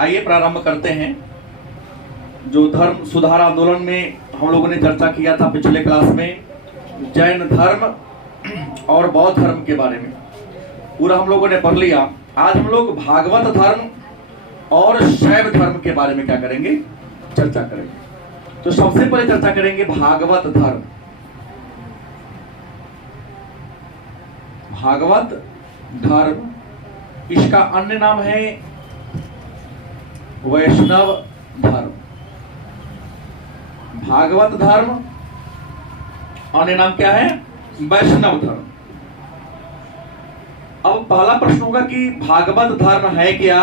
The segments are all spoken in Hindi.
आइए प्रारंभ करते हैं। जो धर्म सुधार आंदोलन में हम लोगों ने चर्चा किया था पिछले क्लास में, जैन धर्म और बौद्ध धर्म के बारे में पूरा हम लोगों ने पढ़ लिया। आज हम लोग भागवत धर्म और शैव धर्म के बारे में क्या करेंगे, चर्चा करेंगे। तो सबसे पहले चर्चा करेंगे भागवत धर्म। भागवत धर्म, इसका अन्य नाम है वैष्णव धर्म। भागवत धर्म अन्य नाम क्या है, वैष्णव धर्म। अब पहला प्रश्न होगा कि भागवत धर्म है क्या,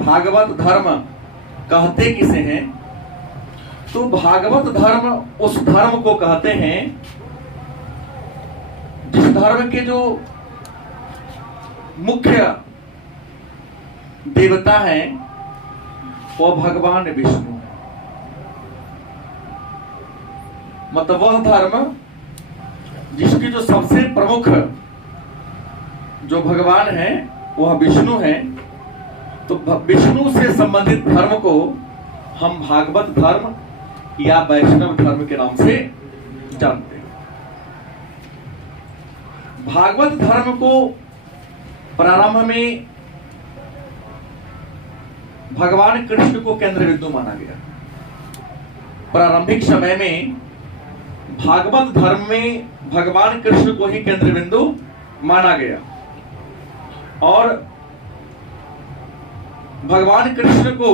भागवत धर्म कहते किसे हैं। तो भागवत धर्म उस धर्म को कहते हैं जिस धर्म के जो मुख्य देवता हैं वो भगवान विष्णु। मतलब वह धर्म जिसकी जो सबसे प्रमुख जो भगवान है वह विष्णु है। तो विष्णु से संबंधित धर्म को हम भागवत धर्म या वैष्णव धर्म के नाम से जानते हैं। भागवत धर्म को प्रारंभ में भगवान कृष्ण को केंद्र बिंदु माना गया। प्रारंभिक समय में भागवत धर्म में भगवान कृष्ण को ही केंद्र बिंदु माना गया और भगवान कृष्ण को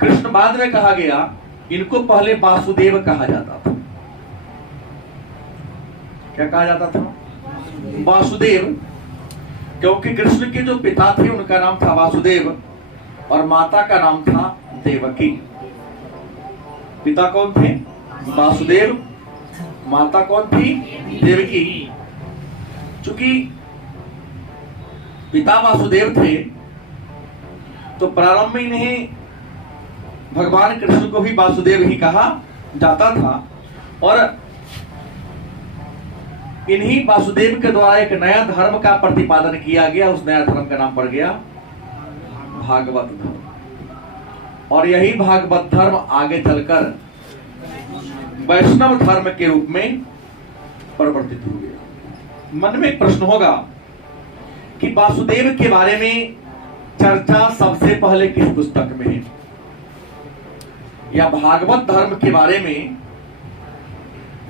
कृष्ण बाद में कहा गया। इनको पहले वासुदेव कहा जाता था। क्या कहा जाता था, वासुदेव, क्योंकि कृष्ण के जो पिता थे उनका नाम था वासुदेव और माता का नाम था देवकी। पिता कौन थे, वासुदेव, माता कौन थी, देवकी। चूंकि पिता वासुदेव थे तो प्रारंभ में इन्हें भगवान कृष्ण को भी वासुदेव ही कहा जाता था और इन्हीं वासुदेव के द्वारा एक नया धर्म का प्रतिपादन किया गया। उस नया धर्म का नाम पड़ गया भागवत धर्म और यही भागवत धर्म आगे चलकर वैष्णव धर्म के रूप में परिवर्तित हो गया। मन में एक प्रश्न होगा कि वासुदेव के बारे में चर्चा सबसे पहले किस पुस्तक में है, या भागवत धर्म के बारे में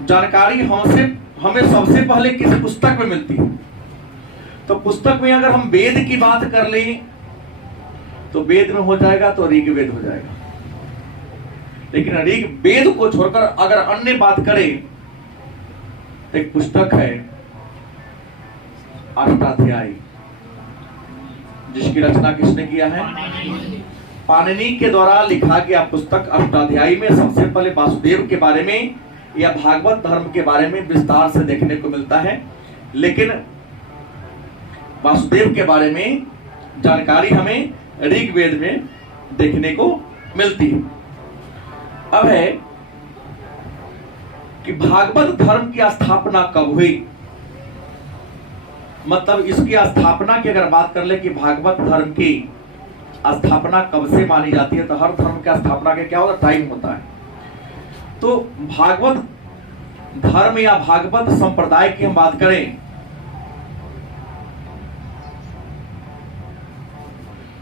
जानकारी हमें सबसे पहले किस पुस्तक में मिलती है। तो पुस्तक में अगर हम वेद की बात कर लें तो वेद में हो जाएगा, तो ऋग्वेद हो जाएगा। लेकिन ऋग्वेद को छोड़कर अगर अन्य बात करें तो एक पुस्तक है अष्टाध्यायी, जिसकी रचना किसने किया है, पाणिनि के द्वारा लिखा गया पुस्तक अष्टाध्यायी में सबसे पहले वासुदेव के बारे में या भागवत धर्म के बारे में विस्तार से देखने को मिलता है। लेकिन वासुदेव के बारे में जानकारी हमें ऋग्वेद में देखने को मिलती है। अब है कि भागवत धर्म की स्थापना कब हुई। मतलब इसकी स्थापना की अगर बात कर ले कि भागवत धर्म की स्थापना कब से मानी जाती है, तो हर धर्म की स्थापना के क्या होता है, टाइम होता है। तो भागवत धर्म या भागवत संप्रदाय की हम बात करें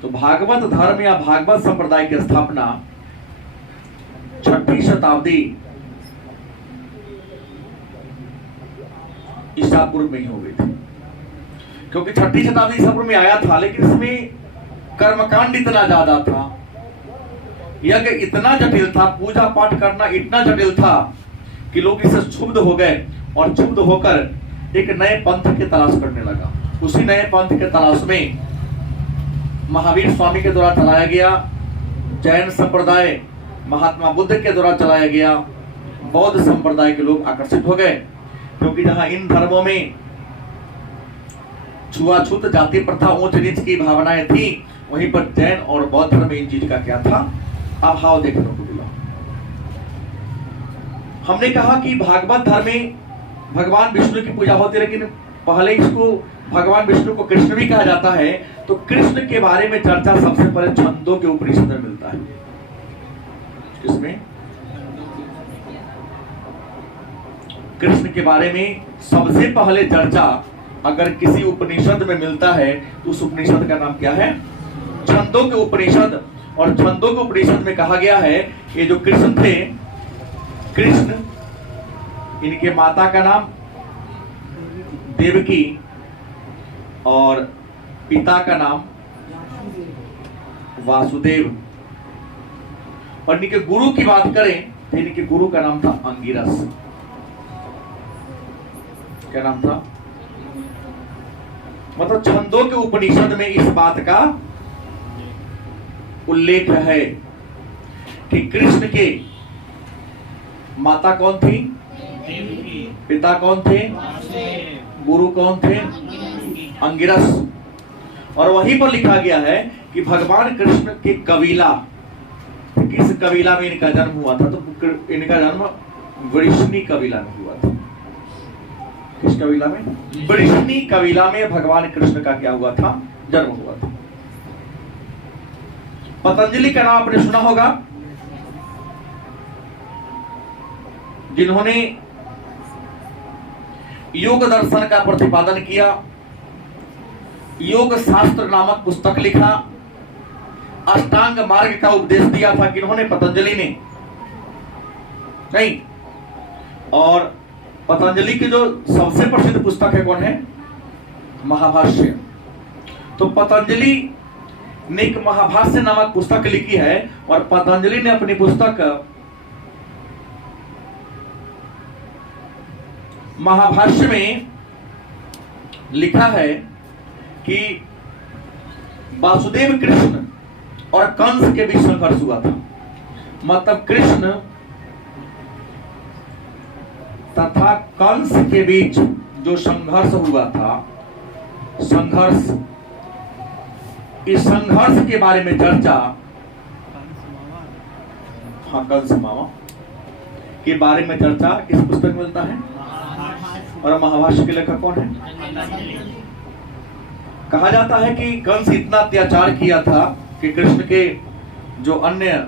तो भागवत धर्म या भागवत संप्रदाय की स्थापना 6वीं शताब्दी ईसा पूर्व में ही हो गई थी। क्योंकि 6वीं शताब्दी ईसा पूर्व में आया था, लेकिन इसमें कर्मकांड इतना ज्यादा था, यज्ञ इतना जटिल था, पूजा पाठ करना इतना जटिल था कि लोग इससे क्षुब्ध हो गए और क्षुब्ध होकर एक नए पंथ की तलाश करने लगा। उसी नए पंथ के तलाश में महावीर स्वामी के द्वारा चलाया गया जैन संप्रदाय, महात्मा बुद्ध के द्वारा चलाया गया बौद्ध संप्रदाय के लोग आकर्षित हो गए। क्योंकि जहां इन धर्मों में छुआछूत, जाति प्रथा, ऊंच नीच की भावनाएं थी, वहीं पर जैन और बौद्ध धर्म में इन चीज का क्या था, अभाव देखने को मिला। हमने कहा कि भागवत धर्म में भगवान विष्णु की पूजा होती है, लेकिन पहले इसको भगवान विष्णु को कृष्ण भी कहा जाता है। तो कृष्ण के बारे में चर्चा सबसे पहले छंदों के उपनिषद में मिलता है। इसमें कृष्ण के बारे में सबसे पहले चर्चा अगर किसी उपनिषद में मिलता है तो उस उपनिषद का नाम क्या है? छंदों के उपनिषद। और छंदों के उपनिषद में कहा गया है ये जो कृष्ण थे, कृष्ण, इनके माता का नाम देवकी और पिता का नाम वासुदेव। और इनके गुरु की बात करें तो इनके गुरु का नाम था अंगिरस। क्या नाम था? मतलब छंदों के उपनिषद में इस बात का उल्लेख है कि कृष्ण के माता कौन थी? पिता कौन थे? गुरु कौन थे? अंगिरस। और वहीं पर लिखा गया है कि भगवान कृष्ण के कबीला, किस कबीला में इनका जन्म हुआ था? तो इनका जन्म वृष्णि कबीला में हुआ था। किस कबीला में? वृष्णि कबीला में भगवान कृष्ण का क्या हुआ था? जन्म हुआ था। पतंजलि का नाम आपने सुना होगा, जिन्होंने योग दर्शन का प्रतिपादन किया, योग शास्त्र नामक पुस्तक लिखा, अष्टांग मार्ग का उपदेश दिया था। किन्होंने? पतंजलि ने। नहीं, और पतंजलि की जो सबसे प्रसिद्ध पुस्तक है कौन है? महाभाष्य। तो पतंजलि ने एक महाभाष्य नामक पुस्तक लिखी है और पतंजलि ने अपनी पुस्तक महाभाष्य में लिखा है कि वासुदेव कृष्ण और कंस के बीच संघर्ष हुआ था। मतलब कृष्ण तथा कंस के बीच जो संघर्ष हुआ था, संघर्ष, इस संघर्ष के बारे में चर्चा, हाँ, कंस मामा के बारे में चर्चा किस पुस्तक में मिलता है? और महाभाष्य के लेखक कौन है? कहा जाता है कि कंस इतना अत्याचार किया था कि कृष्ण के जो अन्य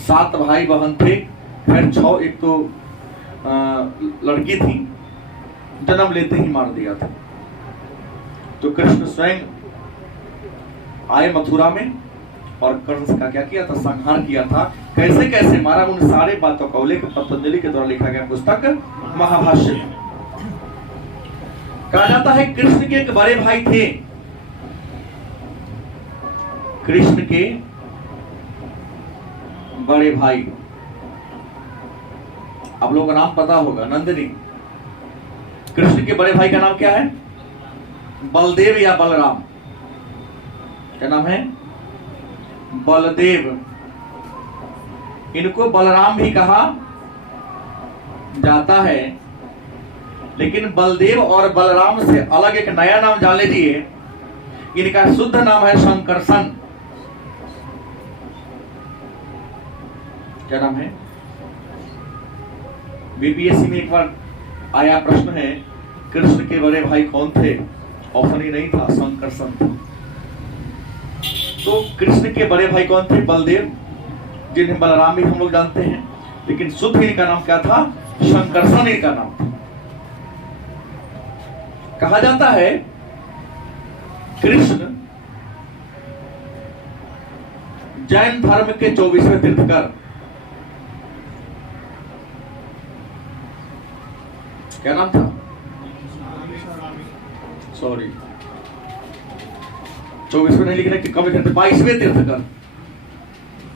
7 भाई बहन थे, फिर 6, एक तो लड़की थी, जन्म लेते ही मार दिया था। तो कृष्ण स्वयं आए मथुरा में और कंस का क्या किया था? संहार किया था। कैसे कैसे मारा, उन सारे बातों का उल्लेख पतंजलि के द्वारा लिखा गया पुस्तक महाभाष्य में। कहा जाता है कृष्ण के एक बड़े भाई थे, कृष्ण के बड़े भाई, आप लोगों का नाम पता होगा, नंदिनी। कृष्ण के बड़े भाई का नाम क्या है? बलदेव या बलराम। क्या नाम है? बलदेव। इनको बलराम भी कहा जाता है, लेकिन बलदेव और बलराम से अलग एक नया नाम जान लीजिए। इनका शुद्ध नाम है शंकरसन। क्या नाम है? बीपीएससी में एक बार आया प्रश्न है, कृष्ण के बड़े भाई कौन थे? ऑप्शन ही नहीं था, शंकरसन था। तो कृष्ण के बड़े भाई कौन थे? बलदेव, जिन्हें बलराम भी हम लोग जानते हैं, लेकिन शुद्ध इनका नाम क्या था? शंकरसन इनका नाम था। कहा जाता है कृष्ण जैन धर्म के 24वें तीर्थकर। क्या नाम था? सॉरी, 24वें नहीं लिखना, कि कब लिखते? 22वें तीर्थकर,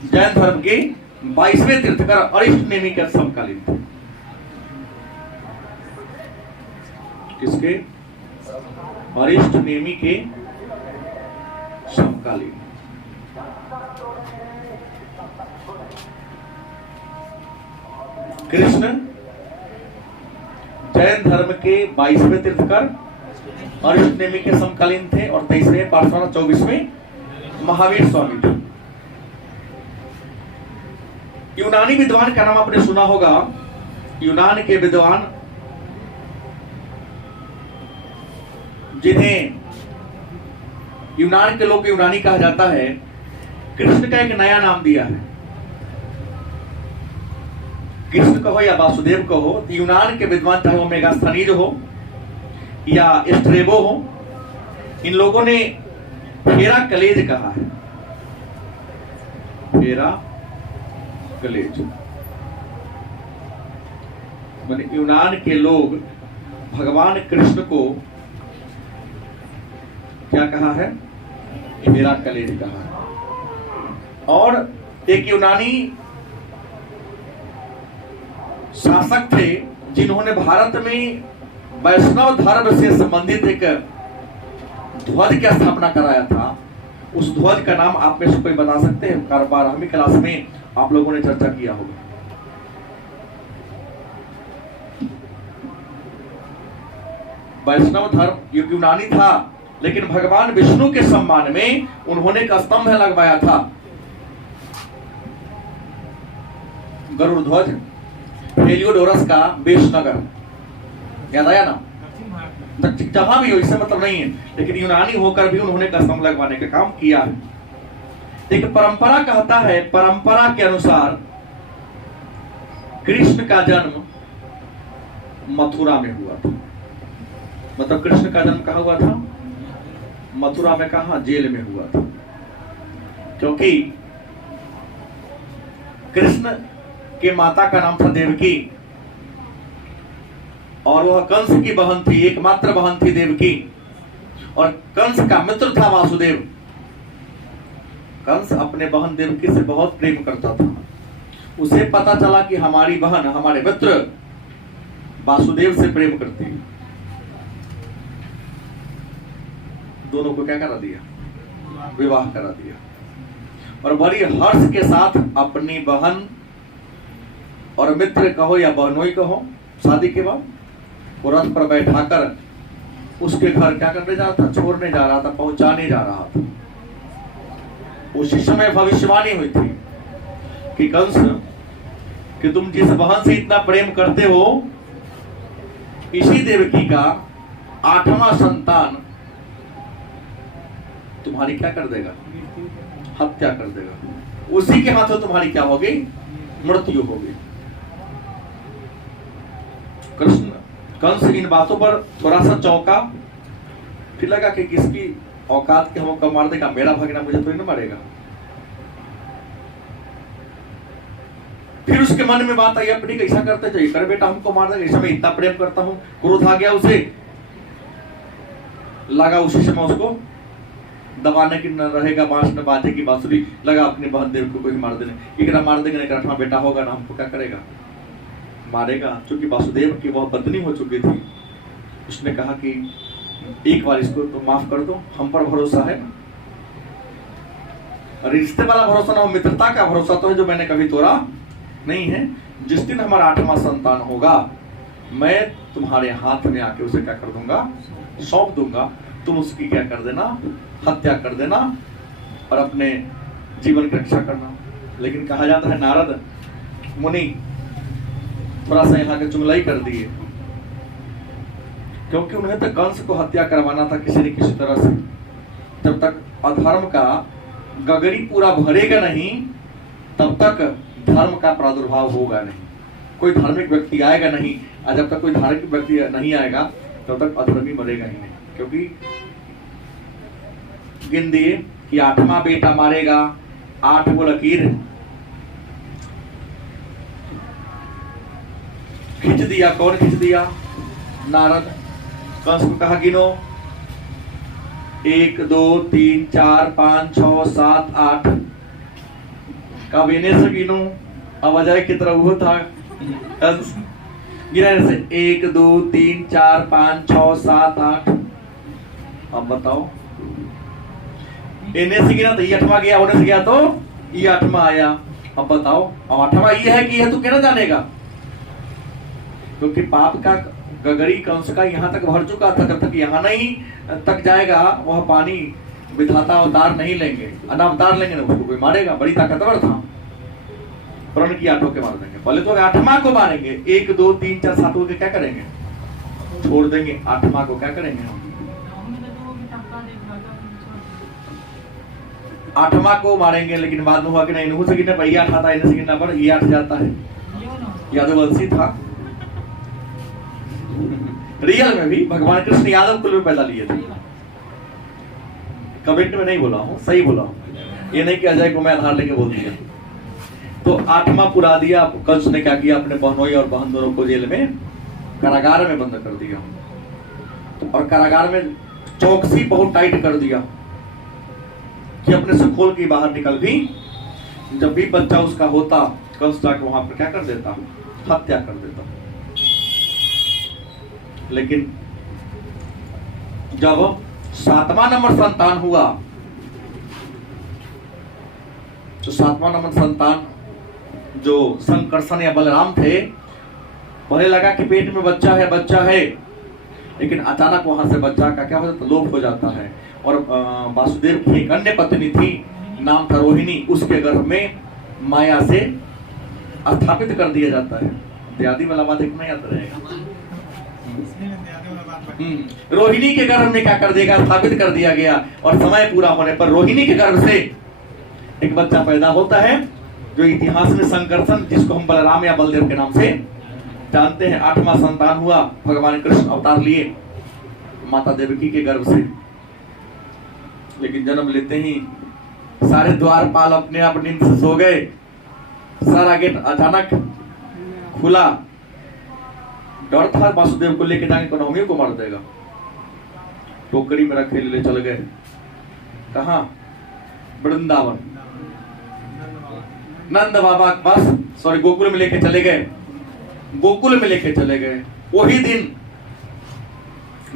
जैन धर्म के 22वें तीर्थकर अरिष्ट नेमि के समकालीन थे। किसके? अरिष्ट नेमि के समकालीन। कृष्ण जैन धर्म के 22वें तीर्थकर अरिष्ट नेमि के समकालीन थे और 23वें पार्श्वनाथ, 24वें महावीर स्वामी थे। यूनानी विद्वान का नाम आपने सुना होगा। यूनान के विद्वान जिन्हें यूनान के लोग यूनानी कहा जाता है, कृष्ण का एक नया नाम दिया है। कृष्ण कहो या वासुदेव कहो, यूनान के विद्वान चाहे वो मेगास्थनीज हो या स्ट्रेबो हो, इन लोगों ने हेराक्लेज कहा है। हेराक्लेज माने यूनान के लोग भगवान कृष्ण को क्या कहा है? हेराक्लेज कहा है। और एक यूनानी शासक थे जिन्होंने भारत में वैष्णव धर्म से संबंधित एक ध्वज की स्थापना कराया था। उस ध्वज का नाम आप में से कोई बता सकते हैं? 12वीं क्लास में आप लोगों ने चर्चा किया होगा। वैष्णव धर्म यूनानी था, लेकिन भगवान विष्णु के सम्मान में उन्होंने एक स्तंभ लगवाया था, गरुड़ ध्वज। हेलियोडोरस का वेशनगर, याद आया ना? जहां भी हो, इससे मतलब नहीं है, लेकिन यूनानी होकर भी उन्होंने स्तंभ लगवाने का काम किया है। एक परंपरा कहता है, परंपरा के अनुसार कृष्ण का जन्म मथुरा में हुआ था। मतलब कृष्ण का जन्म कहाँ हुआ था? मथुरा में। कहा? जेल में हुआ था। क्योंकि कृष्ण के माता का नाम था देवकी, और वह कंस की बहन थी, एकमात्र बहन थी देवकी, और कंस का मित्र था वासुदेव। कंस अपने बहन देवकी से बहुत प्रेम करता था। उसे पता चला कि हमारी बहन, हमारे मित्र वासुदेव से प्रेम करती है। दोनों को क्या करा दिया? विवाह करा दिया। और बड़ी हर्ष के साथ अपनी बहन और मित्र कहो या बहनोई कहो, शादी के बाद वो रथ पर बैठाकर उसके घर क्या करने जा रहा था? छोड़ने जा रहा था, पहुंचाने जा रहा था। उसी समय भविष्यवाणी हुई थी कि कंस, कि तुम जिस बहन से इतना प्रेम करते हो, इसी देवकी का 8वां संतान तुम्हारी क्या कर देगा? हत्या कर देगा। उसी के हाथों तुम्हारी क्या होगी? मृत्यु होगी। कृष्ण कंस इन बातों पर थोड़ा सा चौंका, फिर लगा कि किसकी औकात के हमको मार देगा, मेरा भगना मुझे तो नहीं मारेगा। फिर उसके मन में बात आई अपनी, कैसा करते चाहिए कर बेटा, हमको मार देगा, इस समय इतना प्रेम करता हूं। क्रोध आ गया उसे, लगा उसी समय उसको दबाने की न रहेगा, बांस न बाजे की बांसुरी, लगा अपनी बहन देव को कोई मार देने। इकरा मार देंगे, नहीं 8वां बेटा होगा ना, हमको क्या करेगा? मारेगा। क्योंकि वासुदेव की वह पत्नी हो चुकी थी। उसने कहा कि एक बार इसको तो माफ कर दो, हम पर भरोसा है। रिश्ते वाला भरोसा ना हो, मित्रता का भरोसा तो है, जो मैंने कभी तोड़ा नहीं है। जिस दिन हमारा 8वां संतान होगा, मैं तुम्हारे हाथ में आके उसे क्या कर दूंगा? सौंप दूंगा। तुम उसकी क्या कर देना? हत्या कर देना, और अपने जीवन की रक्षा करना। लेकिन कहा जाता है नारद मुनि थोड़ा सा यहाँ के चुगलाई कर दिए, क्योंकि उन्हें तो कंस को हत्या करवाना था किसी न किसी तरह से। जब तक अधर्म का गगरी पूरा भरेगा नहीं, तब तक धर्म का प्रादुर्भाव होगा नहीं। कोई धार्मिक व्यक्ति आएगा नहीं, और जब तक कोई धार्मिक व्यक्ति नहीं आएगा, तब तक अधर्मी मरेगा ही नहीं। क्योंकि गिन दिए कि 8वां बेटा मारेगा, 8 वो लकीर खींच दिया। कौन खींच दिया? नारद। कंस को कहा गिनो, 1 2 3 4 5 6 7 8। कब इन्हें से गिनो? अब अजय की तरह वो था कंस, गिनने से 1 2 3 4 5 6 7 8। अब बताओ, इन्हें से गिना तो ये 8वां गया, उन्हें से गया तो ये 8वां आया। अब बताओ, अब 8वां ये है कि ये तू कहना जानेगा? क्योंकि पाप का गगरी कंस का यहाँ तक भर चुका था। जब तक यहाँ नहीं तक जाएगा, वह पानी विधाता अवतार नहीं लेंगे, अनावतार लेंगे ना, उसको कोई मारेगा। बड़ी ताकतवर था, प्रण की 8 के मार देंगे। पहले तो 8वां को मारेंगे, 1 2 3 4 7 को क्या करेंगे? छोड़ देंगे। 8वां को क्या करेंगे? हम 8वां को मारेंगे, लेकिन बाद में हुआ कि नहीं, इन्हों से गिरने पर ये 8 आता है, इन्हें से गिरना पर ये 8 जाता है। यादववंशी था। रियल में भी भगवान कृष्ण यादव कुल में पैदा लिए थे। कमेंट में नहीं बोला हूँ, सही बोला हूँ, ये नहीं कि अजय को मैं आधार लेके बोल दिया। तो 8वां पुरा दिया। कंस ने क्या किया, अपने बहनोई और बहन दोनों को जेल में, कारागार में बंद कर दिया, और कारागार में चौकसी बहुत टाइट कर दिया कि अपने से खोल के बाहर निकल भी, जब भी बच्चा उसका होता, कंस जाके वहां पर क्या कर देता, हत्या कर देता। लेकिन जब 7वां नंबर संतान हुआ, तो 7वां नंबर संतान जो संकर्षण या बलराम थे, उन्हें लगा कि पेट में बच्चा है, लेकिन अचानक वहां से बच्चा का क्या हो जाता, लोप हो जाता है। और वासुदेव की एक अन्य पत्नी थी, नाम था रोहिणी, उसके गर्भ में माया से स्थापित कर दिया जाता है। दयादी वाला बात एक नहीं याद रहेगा। रोहिणी के गर्भ में क्या कर दिया, स्थापित कर दिया गया, और समय पूरा होने पर रोहिणी के गर्भ से एक बच्चा पैदा होता है, जो इतिहास में संकर्षण, जिसको हम बलराम या बलदेव के नाम से जानते हैं। 8वां संतान हुआ, भगवान कृष्ण अवतार लिए माता देवकी के गर्भ से। लेकिन जन्म लेते ही सारे द्वारपाल अपने आप नींद से सो गए, सारा गेट अचानक खुला। डर था वासुदेव को लेके जाएंगे, कन्हैया को मार देगा। टोकरी में रखे ले चल गए, कहा, वृंदावन, नंद बाबा के पास, सॉरी गोकुल में लेके चले गए। गोकुल में लेके चले गए। वही दिन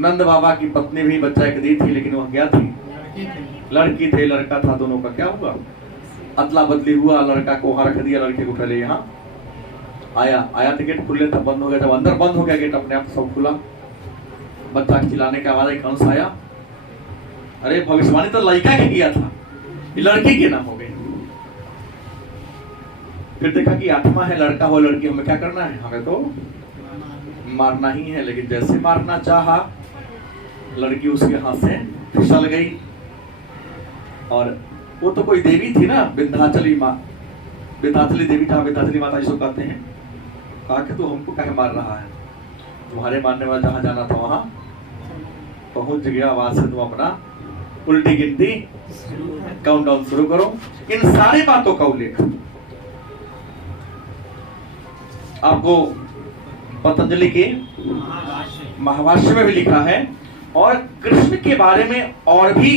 नंद बाबा की पत्नी भी बच्चा एक दी थी, लेकिन वह क्या थी, लड़की थे, लड़का था। दोनों का क्या हुआ, अदला बदली हुआ। लड़का को वहां रख दिया, लड़के को उठा यहाँ आया तो गेट खुले था, बंद हो गया। जब अंदर बंद हो गया गेट, अपने आप सब खुला। बच्चा चिल्लाने की आवाज, एक हंस आया, अरे भविष्यवाणी तो लड़का के किया था, ये लड़की के ना हो गई। फिर देखा कि 8वां है, लड़का हो लड़की, हमें क्या करना है, हमें तो मारना ही है। लेकिन जैसे मारना चाहा, लड़की उसके हाथ से फिसल गई। और वो तो कोई देवी थी ना, विंध्याचली माँ, विंध्याचली देवी था, विंध्याचली माता जिसको कहते हैं। कहा कि तू हमको काहे मार रहा है, तुम्हारे मारने वाला जहां जाना था वहां पहुंच गया। वहां से तुम अपना उल्टी गिनती काउंटडाउन शुरू करो। इन सारी बातों का उल्लेख आपको पतंजलि के महाभाष्य में भी लिखा है, और कृष्ण के बारे में और भी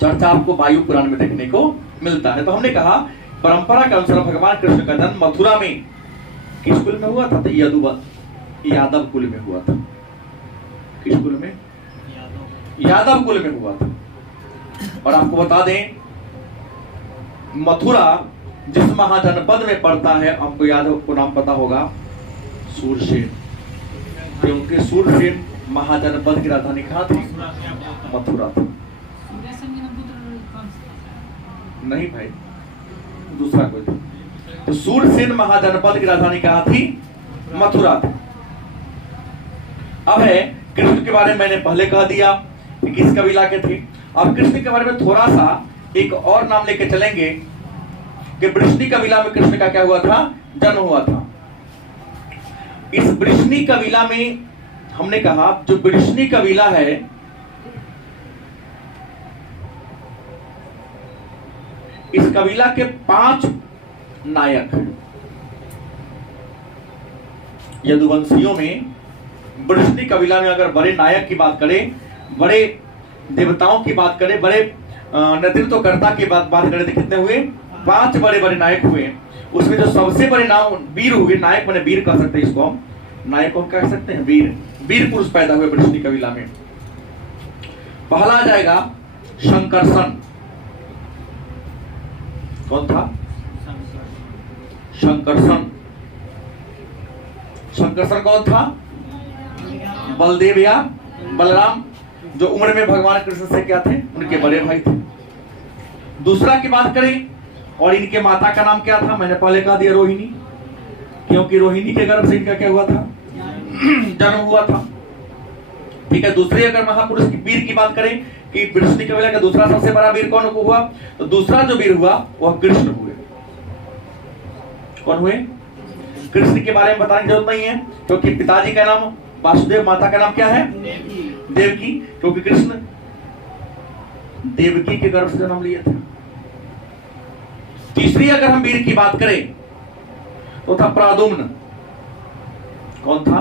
चर्चा आपको वायु पुराण में देखने को मिलता है। तो हमने कहा परंपरा के अनुसार भगवान कृष्ण का जन्म मथुरा में किस कुल में हुआ था, तो यादव कुल में हुआ था। किस कुल में, यादव कुल में हुआ था। और आपको बता दें, मथुरा जिस महाजनपद में पड़ता है, आपको यादव को नाम पता होगा, सूरसेन। क्योंकि सूरसेन महाजनपद की राजधानी कहाँ थी, मथुरा थी। नहीं भाई, दूसरा कोई था। तो सूरसेन महाजनपद की राजधानी कहाँ थी, मथुरा थी। अब है कृष्ण के बारे में मैंने पहले कह दिया कि किस कबीला के थे। अब कृष्ण के बारे में थोड़ा सा एक और नाम लेके चलेंगे कि वृष्णि कबीला में कृष्ण का क्या हुआ था, जन्म हुआ था। इस वृष्णि कबीला में हमने कहा, जो वृष्णि कबीला है, इस कबीला के 5 नायक हैं। यदुवंशियों में वृष्णि कबीला में अगर बड़े नायक की बात करें, बड़े देवताओं की बात करें, बड़े नेतृत्वकर्ता की बात करें, तो कितने हुए, 5 बड़े बड़े नायक हुए। उसमें जो सबसे बड़े नाम वीर हुए, नायक मैंने वीर कह सकते हैं, इसको हम नायक को कह सकते हैं, वीर पुरुष पैदा हुए वृष्णि कबीला में। पहला आ जाएगा संकर्षण। कौन था, संकर्षण। संकर्षण कौन था, बलदेव या बलराम, जो उम्र में भगवान कृष्ण से क्या थे, उनके बड़े भाई थे। दूसरा की बात करें, और इनके माता का नाम क्या था, मैंने पहले कहा दिया, रोहिणी, क्योंकि रोहिणी के गर्भ से इनका क्या हुआ था, जन्म हुआ था। ठीक है। दूसरे अगर महापुरुष की वीर की बात करें, कि वृष्णि कबीला का दूसरा सबसे बड़ा वीर कौन हुआ, तो दूसरा जो वीर हुआ वह कृष्ण हुए। कौन हुए? कृष्ण के बारे में बताने की जरूरत नहीं है, क्योंकि पिताजी का नाम वासुदेव, माता का नाम क्या है? देवकी, क्योंकि कृष्ण देवकी के गर्भ से जन्म लिया था। तीसरी अगर हम वीर की बात करें तो था प्रद्युम्न। कौन था?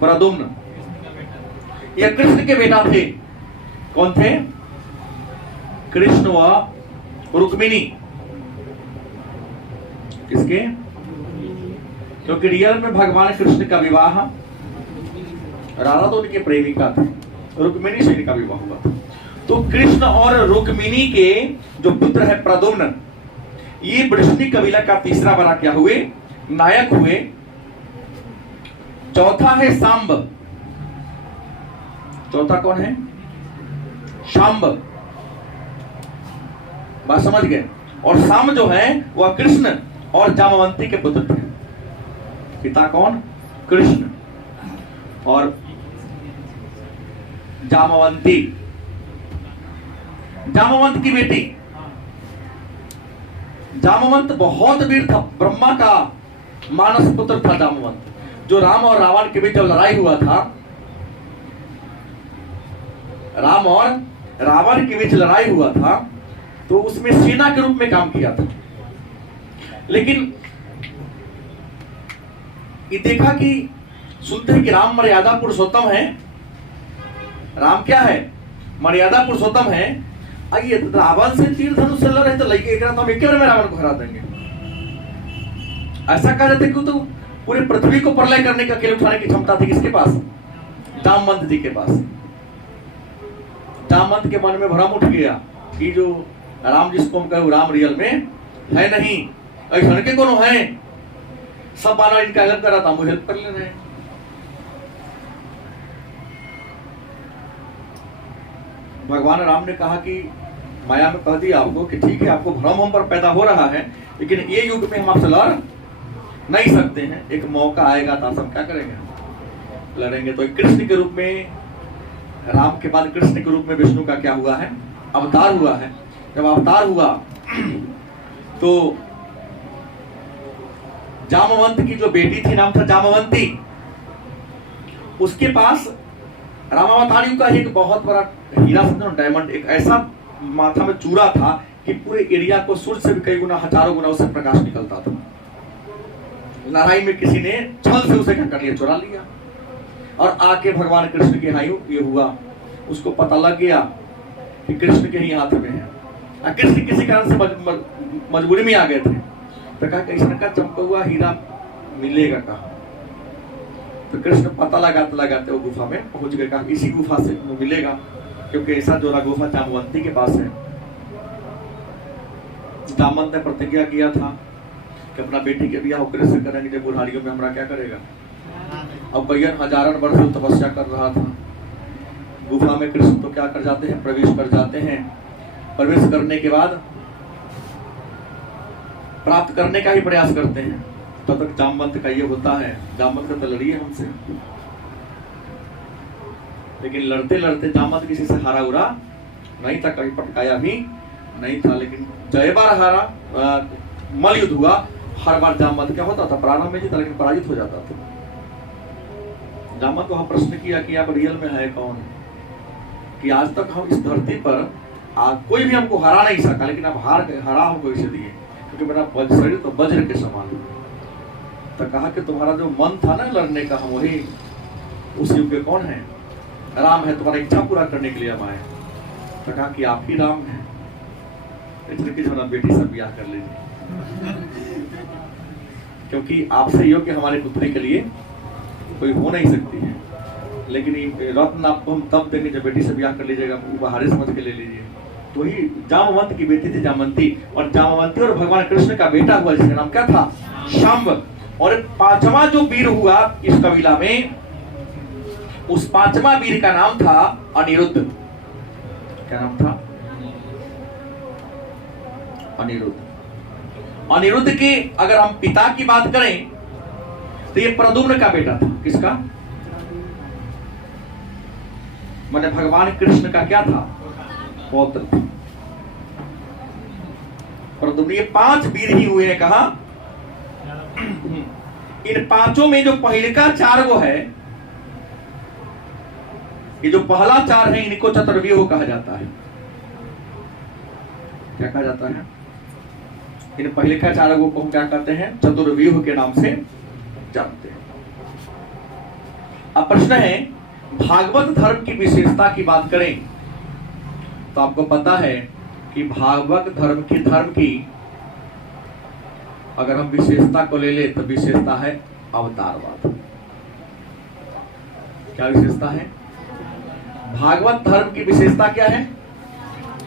प्रद्युम्न। यह कृष्ण के बेटा थे। कौन थे? कृष्ण व रुक्मिणी। किसके? क्योंकि रियल में भगवान कृष्ण का विवाह राधा तो उनके प्रेमिका थे, रुक्मिणी से इनका विवाह हुआ था। तो कृष्ण और रुक्मिणी के जो पुत्र है प्रद्युम्न, ये वृष्णि कबीला का तीसरा बड़ा क्या हुए? नायक हुए। चौथा है सांब। चौथा कौन है? शांब। बात समझ गए? और सांब जो है वह कृष्ण और जामवंती के पुत्र थे। पिता कौन? कृष्ण और जामवंती, जामवंत की बेटी। जामवंत बहुत वीर था, ब्रह्मा का मानस पुत्र था जामवंत। जो राम और रावण के बीच जब लड़ाई हुआ था, राम और रावण के बीच लड़ाई हुआ था, तो उसमें सेना के रूप में काम किया था। लेकिन ये देखा कि सुनते हैं कि राम मर्यादा पुरुषोत्तम है। राम क्या है? मर्यादा पुरुषोत्तम है। आइए रावण से तीर धनुष से लड़ रहे तो लड़के एक हम एक बार में रावण को हरा देंगे। ऐसा कहा जाता है कि तो पूरी पृथ्वी को प्रलय करने का अकेले उठाने की क्षमता थी किसके पास? जामवंत जी के पास। जामवंत के मन में भ्रम उठ गया कि जो राम जिसको हम कहे राम रियल में है नहीं, ऐसा के कौन है? सब बाना इनका हेल्प कर रहा था, वो हेल्प कर ले रहे हैं। भगवान राम ने कहा कि माया में कह दिया आपको कि ठीक है, आपको भ्रम हम पर पैदा हो रहा है, लेकिन ये युग में हम आपसे लड़ नहीं सकते हैं। एक मौका आएगा तो हम क्या करेंगे? लड़ेंगे। तो कृष्ण के रूप में, राम के बाद कृष्ण के रूप में विष्णु का क्या हुआ है? अवतार हुआ है। जब अवतार हुआ तो जामवंत की जो बेटी थी नाम था जामवंती, उसके पास रामावतार युग का एक बहुत बड़ा हीरा समझो, डायमंड, एक ऐसा माथा में चूड़ा था कि पूरे एरिया को सूर्य से भी कई गुना, हजारों गुना उससे प्रकाश निकलता था। लड़ाई में किसी ने छल से उसे क्या कर लिया? चुरा लिया। और आके भगवान कृष्ण के हाथ ये हुआ, उसको पता लग गया कि कृष्ण के ही हाथ में है। कृष्ण किसी कारण से मजबूरी में आ गए थे, तो कहा कृष्ण का चमका हुआ हीरा मिलेगा कहाँ? तो कृष्ण पता लगाते लगाते वो गुफा में पहुंच गए। कहा इसी गुफा से मिलेगा, क्योंकि ऐसा जोड़ा गुफा जामवंती के पास है। जामवंत ने प्रतिज्ञा किया था कि अपना बेटी के ब्याह कृष्ण से करेंगे, जब बुढ़ारियों में हमारा क्या करेगा। अब कईयन हजारों वर्ष से तपस्या कर रहा था गुफा में। कृष्ण तो क्या कर जाते हैं? प्रवेश कर जाते हैं। प्रवेश करने के बाद प्राप्त करने का ही प्रयास करते हैं। तब तक जामवंत का ये होता है, जामवंत का तो लड़िए हमसे। लेकिन लड़ते लड़ते जामवंत किसी से हारा उरा नहीं था, कभी पटकाया भी नहीं था। लेकिन जय बार हारा, मल युद्ध हुआ, हर बार जामवंत क्या होता था? प्रारंभ में जीता, लेकिन पराजित हो जाता था। जामवंत को हम प्रश्न किया कि आप रियल में है कौन? कि आज तक हम इस धरती पर कोई भी हमको हरा नहीं सका, लेकिन अब हरा हमको इसे दिए क्योंकि मेरा शरीर तो वज्र के समान। तो कहा कि तुम्हारा जो मन था ना लड़ने का, हम वही उस युग के कौन है? राम है। तुम्हारा इच्छा पूरा करने के लिए हम आए। तो कहा कि आप ही राम हैं, इसलिए कि जो बेटी से ब्याह कर लीजिए, क्योंकि आपसे योग्य हमारे पुत्री के लिए कोई हो नहीं सकती है। लेकिन रत्न आपको हम तब देंगे जब बेटी से ब्याह कर लीजिएगा, उपहार समझ के ले लीजिए। तो ही जामवंत की बेटी थी जामवंती, और जामवंती और भगवान कृष्ण का बेटा हुआ जिसका नाम क्या था? शांब। और पांचवा जो वीर हुआ इस कबीला में, उस पांचवा वीर का नाम था अनिरुद्ध। क्या नाम था? अनिरुद्ध। अनिरुद्ध के अगर हम पिता की बात करें तो ये प्रद्युम्न का बेटा था। किसका? मैंने भगवान कृष्ण का क्या था, पौत्र था। परंतु ये 5 वीर ही हुए हैं। कहा इन 5 में जो पहले का 4 गो है, ये जो पहला 4 है, इनको चतुर्व्यूह कहा जाता है। क्या कहा जाता है? इन पहले का 4 गो को हम क्या कहते हैं? चतुर्व्यूह के नाम से जानते हैं। अब प्रश्न है, भागवत धर्म की विशेषता की बात करें तो आपको पता है कि भागवत धर्म की अगर हम विशेषता को ले ले तो विशेषता है अवतारवाद। क्या विशेषता है? भागवत धर्म की विशेषता क्या है?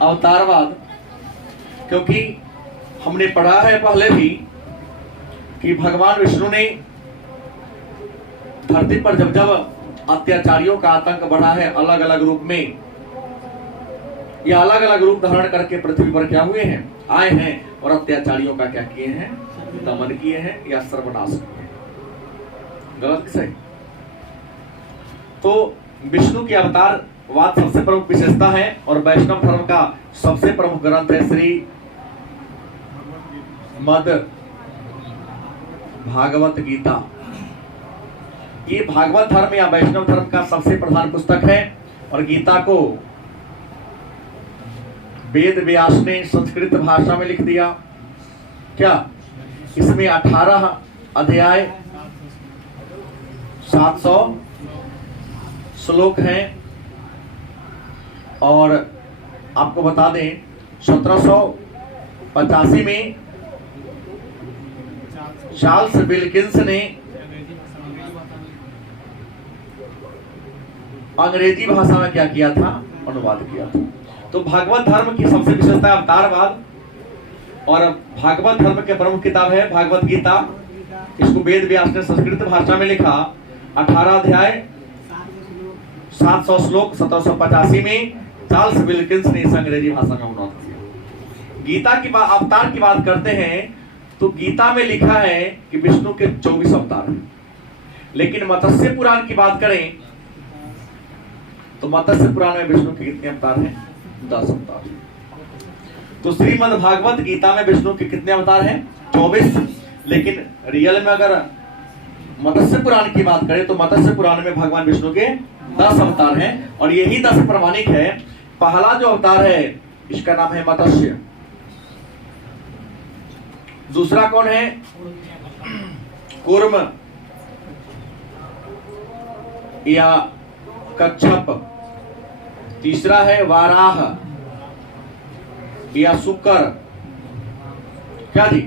अवतारवाद। क्योंकि हमने पढ़ा है पहले भी कि भगवान विष्णु ने धरती पर जब जब अत्याचारियों का आतंक बढ़ा है, अलग अलग रूप में या अलग अलग रूप धारण करके पृथ्वी पर क्या हुए हैं, आए हैं और अत्याचारियों का क्या किए हैं, दमन किए हैं या सर्वनाश किए हैं। गलत सही? तो विष्णु की अवतारवाद सबसे प्रमुख विशेषता है और वैष्णव धर्म का सबसे प्रमुख ग्रंथ है श्री मद भागवत गीता। ये भागवत धर्म या वैष्णव धर्म का सबसे प्रधान पुस्तक है और गीता को वेद व्यास ने संस्कृत भाषा में लिख दिया। क्या इसमें 18 अध्याय 700 श्लोक हैं और आपको बता दें 1785 में चार्ल्स विल्किंस ने अंग्रेजी भाषा में क्या किया था, अनुवाद किया था। तो भागवत धर्म की सबसे विशेषता है अवतारवाद और भागवत धर्म के प्रमुख किताब है भागवत गीता। इसको वेद व्यास ने संस्कृत भाषा में लिखा। 18 अध्याय 700 श्लोक 1785 में चार्ल्स विल्किंस ने इस अंग्रेजी भाषा में अनुवाद किया। गीता की अवतार की बात करते हैं तो गीता में लिखा है कि विष्णु के 24 अवतार हैं, लेकिन मत्स्य पुराण की बात करें तो मत्स्य पुराण में विष्णु के कितने अवतार हैं? 10 अवतार। तो श्रीमद् भागवत गीता में विष्णु के कितने अवतार हैं? 24। लेकिन रियल में अगर मत्स्य पुराण की बात करें तो मत्स्य पुराण में भगवान विष्णु के 10 अवतार हैं और यही 10 प्रमाणिक है। पहला जो अवतार है इसका नाम है मत्स्य। दूसरा कौन है? कूर्म या कच्छप। तीसरा है वाराह या शुकर। क्या जी?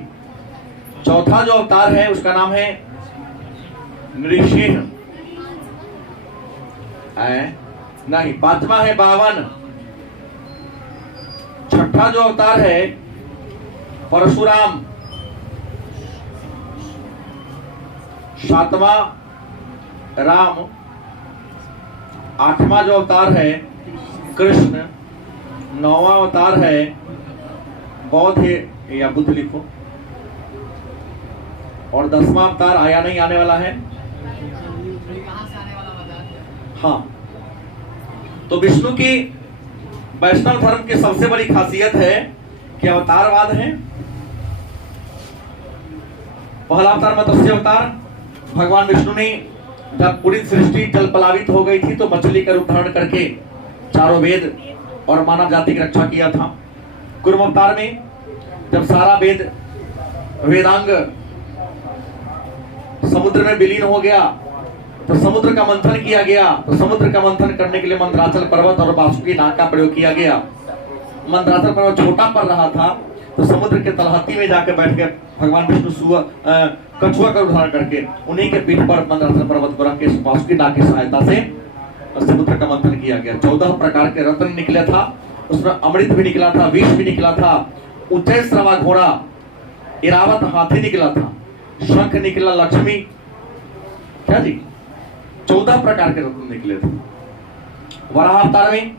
चौथा जो अवतार है उसका नाम है नृसिंह। नहीं, 5वां है बावन। छठा जो अवतार है परशुराम। 7वां राम। 8वां जो अवतार है कृष्ण। 9वां अवतार है बौद्ध या बुद्ध लिखो। और 10वां अवतार आया नहीं, आने वाला है। हाँ, तो विष्णु की वैष्णव धर्म की सबसे बड़ी खासियत है कि अवतारवाद है। पहला अवतार मत्स्य अवतार। भगवान विष्णु ने जब पूरी सृष्टि जलपलावित हो गई थी तो मछली का रूप धारण करके चारों वेद और मानव जाति की रक्षा किया था। कूर्म अवतार में जब सारा वेदांग समुद्र में विलीन हो गया तो समुद्र का मंथन किया गया। तो समुद्र का मंथन करने के लिए मंदराचल पर्वत और वासुकी नाग का प्रयोग किया गया। मंदराचल पर्वत छोटा पड़ रहा था तो समुद्र के तलहटी में जाकर बैठ के भगवान विष्णु कछुआ का धारण करके उन्हीं के पीठ पर मंदराचल पर्वत को रख के वासुकी नाग की सहायता से समुद्र का मंथन किया गया। 14 प्रकार के रत्न निकले था, उसमें अमृत भी निकला था, विष भी निकला था, उच्चै श्रवा घोड़ा, इरावत हाथी निकला था, शंख निकला, लक्ष्मी। क्या जी? 14 प्रकार के रत्न निकले थे। वराह अवतार में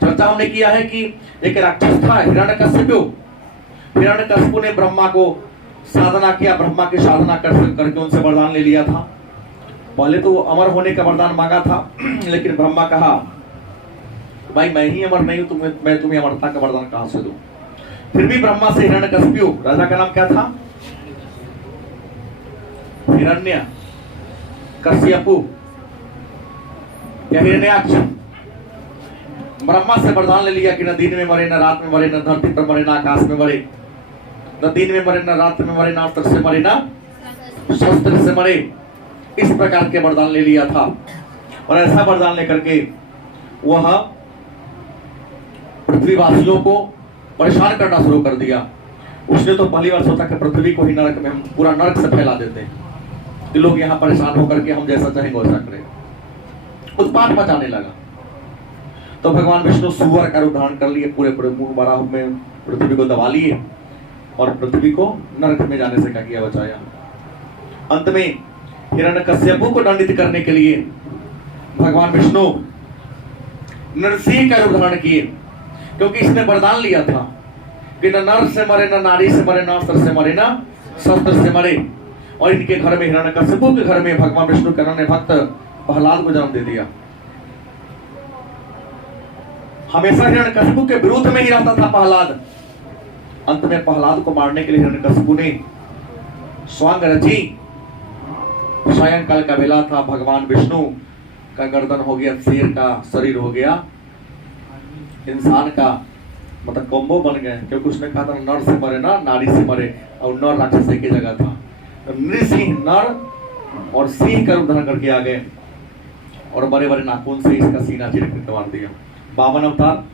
चर्चा हमने किया है कि एक राक्षस था हिरण्यकश्यपु। हिरण्यकश्यपु ने ब्रह्मा को साधना किया, ब्रह्मा की साधना करके उनसे वरदान ले लिया था। पहले तो वो अमर होने का वरदान मांगा था, लेकिन ब्रह्मा कहा भाई मैं ही अमर नहीं हूं, मैं तुम्हें अमरता का वरदान कहां से दूं। फिर भी ब्रह्मा से हिरण्यकशिपु, राजा का नाम क्या था? हिरण्य कश्यपु या हिरण्याक्ष, ब्रह्मा से वरदान ले लिया कि न दिन में मरे, न रात में मरे, न धरती पर मरे, न आकाश में मरे, न दिन में मरे, न रात में मरे, न अस्त्र से मरे, न शस्त्र से मरे। इस प्रकार के वरदान ले लिया था। और ऐसा वरदान लेकर के वह पृथ्वीवासियों को परेशान करना शुरू कर दिया। उसने तो पहली बार सोचा कि पृथ्वी को ही नरक में, हम पूरा नरक से फैला देते हैं कि लोग यहाँ परेशान होकर के हम जैसा चाहेंगे वैसा करें। उत्पात मचाने लगा। तो भगवान विष्णु सुअर का रूप धारण कर लिए, पूरे पूरे मुंह बड़ा में पृथ्वी को दबा लिए और पृथ्वी को नरक में जाने से क्या किया, बचाया। अंत में हिरण्यकश्यपु को दंडित करने के लिए भगवान विष्णु नरसिंह का रूप धारण किए, क्योंकि इसने वरदान लिया था कि न नर से मरे, न नारी से मरे, न अस्त्र से मरे, न शस्त्र से मरे। और इनके घर में, हिरण्यकश्यपु के घर में भगवान विष्णु के अन्य भक्त प्रहलाद को जन्म दे दिया। हमेशा हिरण्यकशिपु के विरुद्ध में ही रहता था प्रहलाद। अंत में प्रहलाद को मारने के लिए हिरण्यकशिपु ने स्वांग रची। सायंकाल का बेला था, भगवान विष्णु का गर्दन हो गया शेर का, शरीर हो गया इंसान का, मतलब कॉम्बो बन गए। क्योंकि उसने कहा था नर से मरे ना नारी से मरे, और नर राक्षस की जगह था। तो नृसिंह नर और सिंह का रूप धारण करके आ गए और बड़े बड़े नाखून से इसका सीना चीर कर मार दिया। 52 अवतार।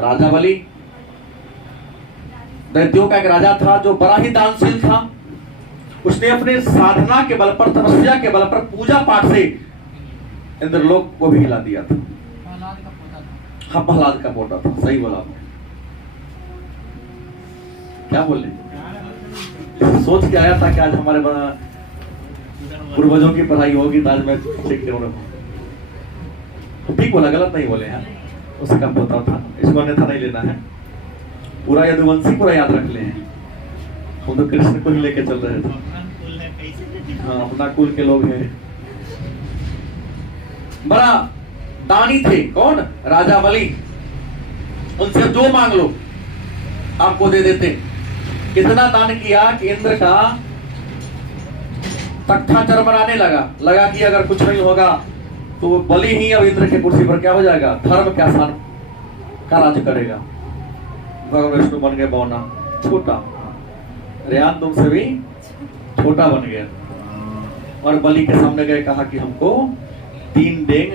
राजा बलि दैत्यों का एक राजा था जो बड़ा ही दानशील था। उसने अपने साधना के बल पर, तपस्या के बल पर, पूजा पाठ से इंद्रलोक को भी हिला दिया था। हाँ, प्रहलाद का पोता था, सही बोला आपने। क्या बोले? सोच के आया था कि आज हमारे पूर्वजों की पढ़ाई होगी तो आज मैं सीख रहा हूं। ठीक बोला, गलत नहीं बोले यार। उसका पोता था, इसको अन्यथा नहीं लेना है। पूरा यदुवंशी पूरा याद रख ले हैं। हम तो कृष्ण को ही लेके चल रहे थे। हाँ, अपना कुल के लोग हैं। बड़ा दानी थे। कौन? राजा बलि। उनसे जो मांग लो आपको दे देते। कितना दान किया कि इंद्र का तख्ता चरमराने लगा कि अगर कुछ नहीं होगा तो बलि ही अब इंद्र के कुर्सी पर क्या हो जाएगा, धर्म क्या शान का राज करेगा। भगवान विष्णु बन गए बौना, छोटा। रेयान तुमसे भी छोटा बन गया और बलि के सामने गए, कहा कि हमको 3 डेग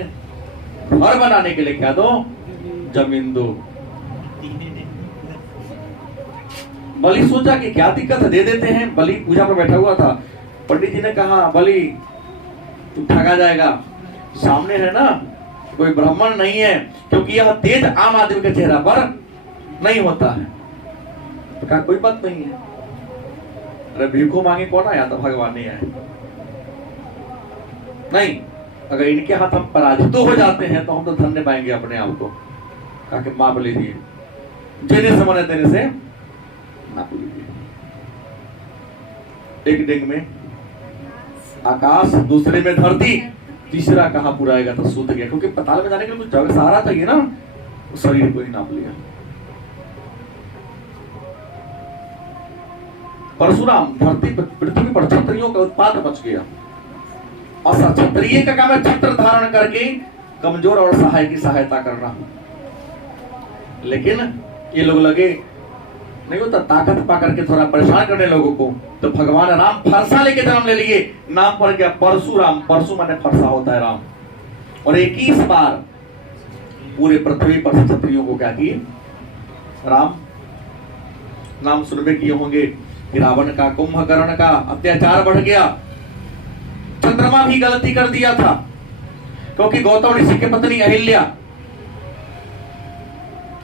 घर बनाने के लिए क्या दो, जमीन दो। बलि सोचा कि क्या दिक्कत है, दे देते हैं। बलि पूजा पर बैठा हुआ था। पंडित जी ने कहा, बलि तू ठगा जाएगा, सामने है ना कोई ब्राह्मण नहीं है, क्योंकि यह तेज आम आदमी के चेहरा पर नहीं होता है। तो कहा कोई बात नहीं है। अरे भीखो मांगे कौन आया था, भगवान नहीं आए। नहीं, अगर इनके हाथ हम पराजित हो जाते हैं तो हम तो धन्य पाएंगे अपने आप को। कहा कि माप लीजिए, जेने से मने तेने से माप लीजिए। एक डेग में आकाश, दूसरे में धरती, तीसरा कहां पुराएगा तो सूत गया। क्योंकि पताल में जाने के लिए कुछ जगह सहारा चाहिए ना, उस शरीर को ही नाप लिया। परशुराम, धरती पृथ्वी पर क्षत्रियों का उत्पात मच गया। और क्षत्रिय का काम है छत्र धारण करके कमजोर और सहाय की सहायता करना। लेकिन ये लोग लगे नहीं होता, ताकत पा करके थोड़ा परेशान करने लोगों को। तो भगवान राम फरसा लेके जन्म ले लिए, नाम पड़ गया परशुराम। परशु माने फरसा होता है राम। और 21 बार पूरे पृथ्वी पर क्षत्रियों को क्या किए, राम नाम सुनबे किए होंगे कि रावण का, कुंभकर्ण का अत्याचार बढ़ गया। चंद्रमा भी गलती कर दिया था, क्योंकि गौतम ऋषि की पत्नी अहिल्या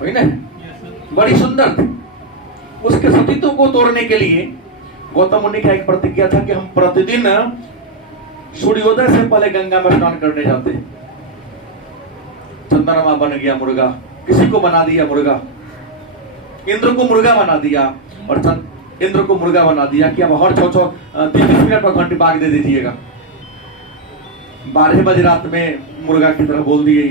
वही ना, बड़ी सुंदर थी। उसके सतीत्व को तोड़ने के लिए गौतम मुनि का एक प्रतिज्ञा था कि हम प्रतिदिन सूर्योदय से पहले गंगा में स्नान करने जाते हैं। चंद्रमा बन गया मुर्गा, किसी को बना दिया मुर्गा, इंद्र को मुर्गा बना दिया। और इंद्र को मुर्गा बना दिया कि अब हर 30 मिनट पर घंटी बाग दे दीजिएगा। 12 बजे रात में मुर्गा की तरह बोल दिए।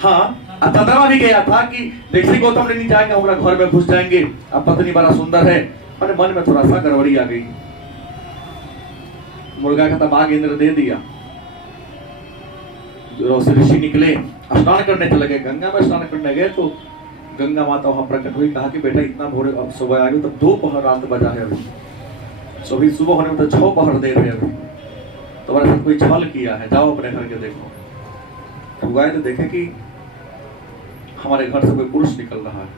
हाँ, चंद्रमा भी गया था कि ऋषि गौतम लेने जाएंगे, हमारा घर में घुस जाएंगे, अब पत्नी बड़ा सुंदर है। मैंने मन में थोड़ा सा गड़बड़ी आ गई। मुर्गा का तबाग इंद्र दे दिया। ऋषि निकले, स्नान करने चले गए, गंगा में स्नान करने गए तो गंगा माता वहां प्रकट हुई। कहा कि बेटा इतना भोर अब सुबह आ गई, तब 2 पहर रात बजा है, अभी सुबह होने में तो 6 पहर दे रहे अभी, तुम्हारे साथ कोई छल किया है, जाओ अपने घर के देखो। तो गए तो देखे कि हमारे घर से कोई पुरुष निकल रहा है।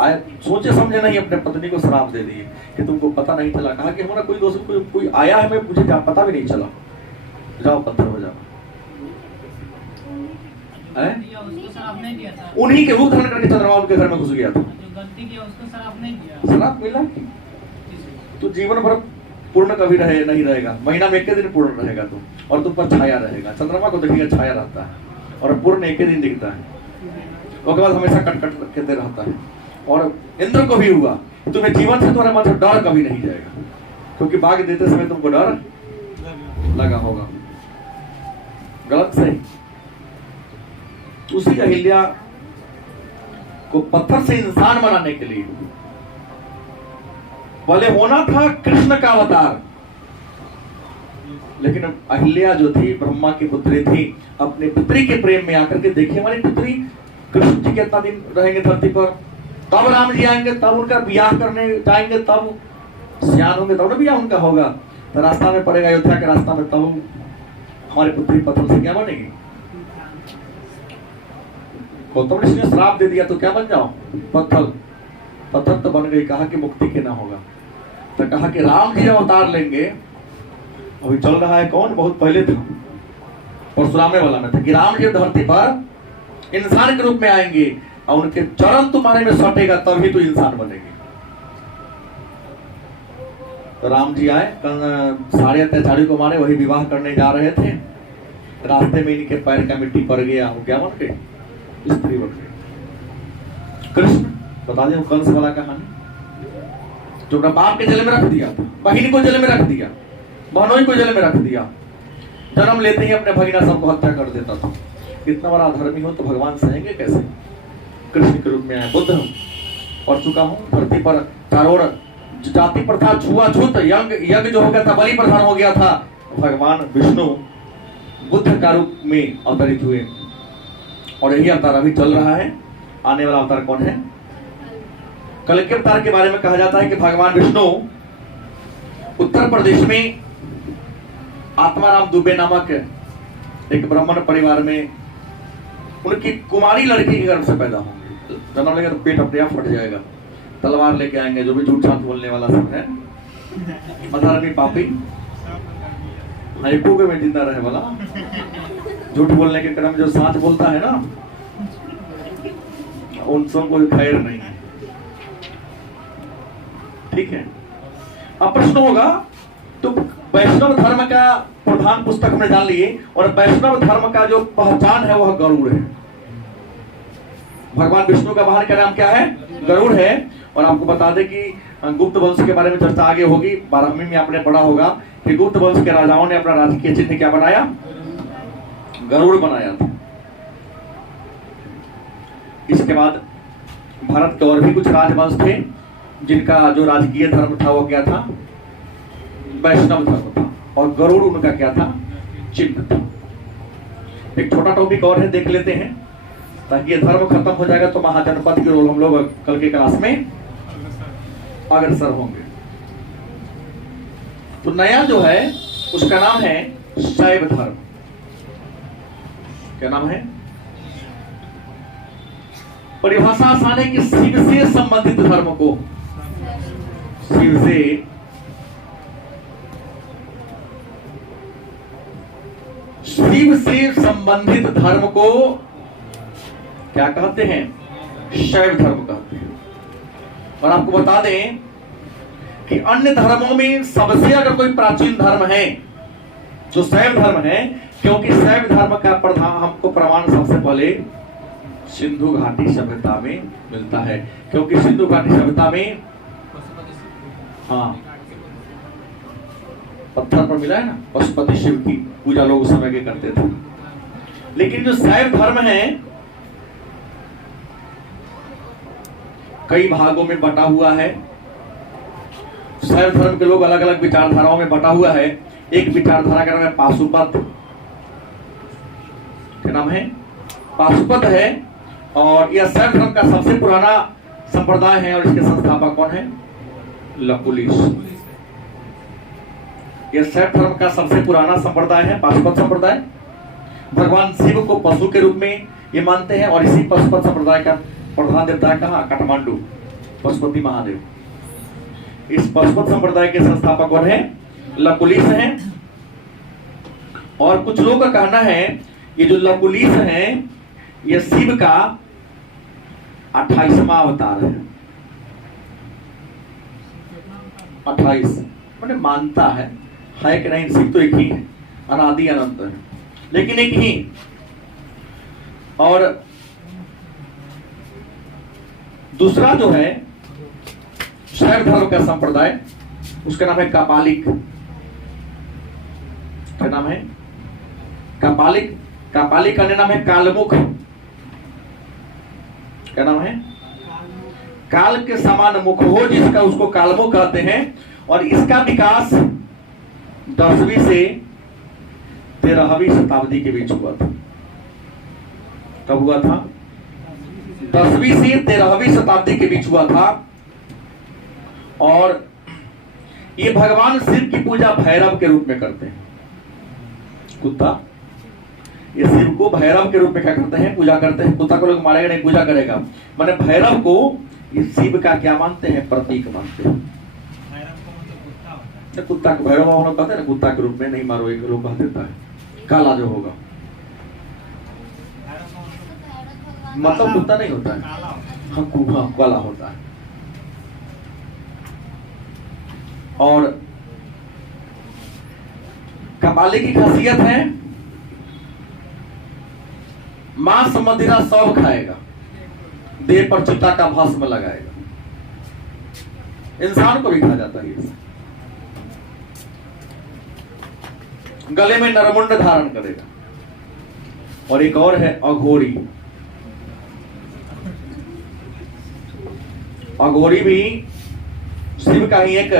आए, सोचे समझे नहीं, अपने पत्नी को श्राप दे दिए कि तुमको पता नहीं चला। कहा कि हमारा कोई दोस्त कोई आया है, मुझे पता भी नहीं चला, जाओ पत्थर हो जाओ। उन्हीं के रूप धारण करके चंद्रमा उनके घर में घुस गया था। श्राप मिला तो जीवन भर पूर्ण कभी नहीं रहेगा, महीना में 1 दिन पूर्ण रहेगा तुम, और तुम पर छाया रहेगा। चंद्रमा को देखिएगा छाया रहता है और पूर्ण 1 दिन दिखता है, उसके बाद हमेशा कट कहते रहता है। और इंद्र को भी हुआ, तुम्हें जीवन से तुम्हारे मन से डर कभी नहीं जाएगा, क्योंकि भाग देते समय तुमको डर लगा होगा। गलत सही। उसी अहिल्या को पत्थर से इंसान बनाने के लिए बोले होना था कृष्ण का अवतार, लेकिन अहिल्या जो थी ब्रह्मा की पुत्री थी, अपने पुत्री के प्रेम में आकर के देखिए हमारी पुत्री कृष्ण जी कितना दिन रहेंगे धरती पर, तब राम जी आएंगे, तब उनका ब्याह करने जाएंगे, तब सियान होंगे, तब ना ब्याह उनका होगा। तो रास्ता में पड़ेगा, अयोध्या के रास्ता में, तब हमारी पुत्री पत्थर से क्या बनेगी। गौतम ऋषि ने श्राप दे दिया तो क्या बन जाओ, पत्थर। पत्थर तो बन गई। कहा कि मुक्ति के ना होगा, तो कहा कि राम जी अवतार लेंगे। अभी चल रहा है कौन, बहुत पहले था, परशुरामे वाला में था कि राम जी धरती पर इंसान के रूप में आएंगे और उनके चरण तुम्हारे में सटेगा, तभी तो इंसान बनेगी। तो राम जी आए, सारे अत्याचारी को मारे, वही विवाह करने जा रहे थे, रास्ते में इनके पैर का मिट्टी पड़ गया, वो क्या बन गए, स्त्री बन गए। कृष्ण बता दें कंस वाला कहानी, जो अपना बाप के जल में रख दिया था, बहिनी को जल में रख दिया, बहनोई को जल में रख दिया, जन्म लेते ही अपने भगिना सबको हत्या कर देता था। इतना बड़ा धर्मी हो तो भगवान सहेंगे कैसे। कृष्ण के रूप में आया, बुद्ध और चुका हूं धरती पर, चारों ओर जाति प्रथा, छुआछूत, यज्ञ जो हो गया था, बलि प्रधान हो गया था। भगवान विष्णु बुद्ध का रूप में अवतरित हुए, और यही अवतार अभी चल रहा है। आने वाला अवतार कौन है, कल के अवतार के बारे में कहा जाता है कि भगवान विष्णु उत्तर प्रदेश में आत्माराम दुबे नामक एक ब्राह्मण परिवार में उनकी कुमारी लड़की के गर्भ से पैदा होंगे। जन्म लेगा तो पेट अपने आप फट जाएगा, तलवार लेके आएंगे, जो भी झूठ साथ बोलने वाला सब है, अधार्मी पापी, हाइपो में जिंदा रहे वाला, झूठ बोलने के क्रम जो साथ बोलता है ना, उन सब कोई खैर नहीं है। ठीक है। अब प्रश्न होगा, तो वैष्णव धर्म का प्रधान पुस्तक हमने जान लिए, और वैष्णव धर्म का जो पहचान है वह गरुड़ है। भगवान विष्णु का वाहन का नाम क्या है, गरुड़ है। और आपको बता दें कि गुप्त वंश के बारे में चर्चा आगे होगी, 12वीं में आपने पढ़ा होगा कि गुप्त वंश के राजाओं ने अपना राजकीय चिन्ह क्या बनाया, गरुड़ बनाया था। इसके बाद भारत के और भी कुछ राजवंश थे जिनका जो राजकीय धर्म था वो क्या था, वैष्णव धर्म था, और गरुड़ उनका क्या था, चिन्ह था। एक छोटा टॉपिक और है, देख लेते हैं, ताकि ये धर्म खत्म हो जाएगा तो महाजनपद की रोल हम लोग कल के क्लास में अग्रसर होंगे। तो नया जो है उसका नाम है शैव धर्म। क्या नाम है, परिभाषा आसान है कि शिव से संबंधित धर्म को, शिव से संबंधित धर्म को क्या कहते हैं, शैव धर्म कहते हैं। और आपको बता दें कि अन्य धर्मों में सबसे अगर कोई प्राचीन धर्म है जो शैव धर्म है, क्योंकि शैव धर्म का प्रधान हमको प्रमाण सबसे पहले सिंधु घाटी सभ्यता में मिलता है, क्योंकि सिंधु घाटी सभ्यता में हाँ पत्थर पर मिला है ना, पशुपति शिव की पूजा लोग उस समय के करते थे। लेकिन जो शैव धर्म है कई भागों में बटा हुआ है। शैव धर्म के लोग अलग अलग विचारधाराओं में बटा हुआ है। एक विचारधारा का नाम है पाशुपत, क्या नाम है? पाशुपत है। और यह शैव धर्म का सबसे पुराना संप्रदाय है और इसके संस्थापक कौन है? लकुलिश। यह शैव धर्म का सबसे पुराना संप्रदाय है, पाशुपत संप्रदाय। भगवान शिव को पशु के रूप में ये मानते हैं और इसी पशुपत संप्रदाय का प्रधान देवता है कहाँ? काठमांडू, पशुपति महादेव। इस पशुपत संप्रदाय के संस्थापक कौन है? लकुलिश हैं। और कुछ लोगों का कहना है ये जो लकुलिश हैं ये शिव का 28वां अवतार है। 28 मैंने मानता है कि नहीं, शिव तो एक ही है, अनादि अनंत है, लेकिन एक ही। और दूसरा जो है शैव धर्म का संप्रदाय, उसका नाम है कापालिक। क्या नाम है? कापालिक। कापालिक का नाम है कालमुख। क्या नाम है? काल के समान मुख हो जिसका, उसको कालमुख कहते हैं। और इसका विकास 10वीं से 13वीं शताब्दी के बीच हुआ था। कब हुआ था? 10वीं से 13वीं शताब्दी के बीच हुआ था। और ये भगवान शिव की पूजा भैरव के रूप में करते हैं। कुत्ता, ये शिव को भैरव के रूप में क्या करते हैं? पूजा करते हैं। कुत्ता को लोग मारेगा नहीं, पूजा करेगा। माने भैरव को ये शिव का क्या मानते हैं? प्रतीक मानते हैं। कुत्ता को भैरव हम लोग कहते हैं ना, कुत्ता के रूप में नहीं मारो, एक लोग कह देता है काला जो होगा, मतलब कुत्ता नहीं होता है, हाँ काला होता है। और कपाली की खासियत है मांस मदिरा सब खाएगा, देह पर चिता का भस्म लगाएगा। इंसान को भी खा जाता है ये। गले में नरमुंड धारण करेगा। और एक और है अघोरी। अघोरी भी शिव का ही एक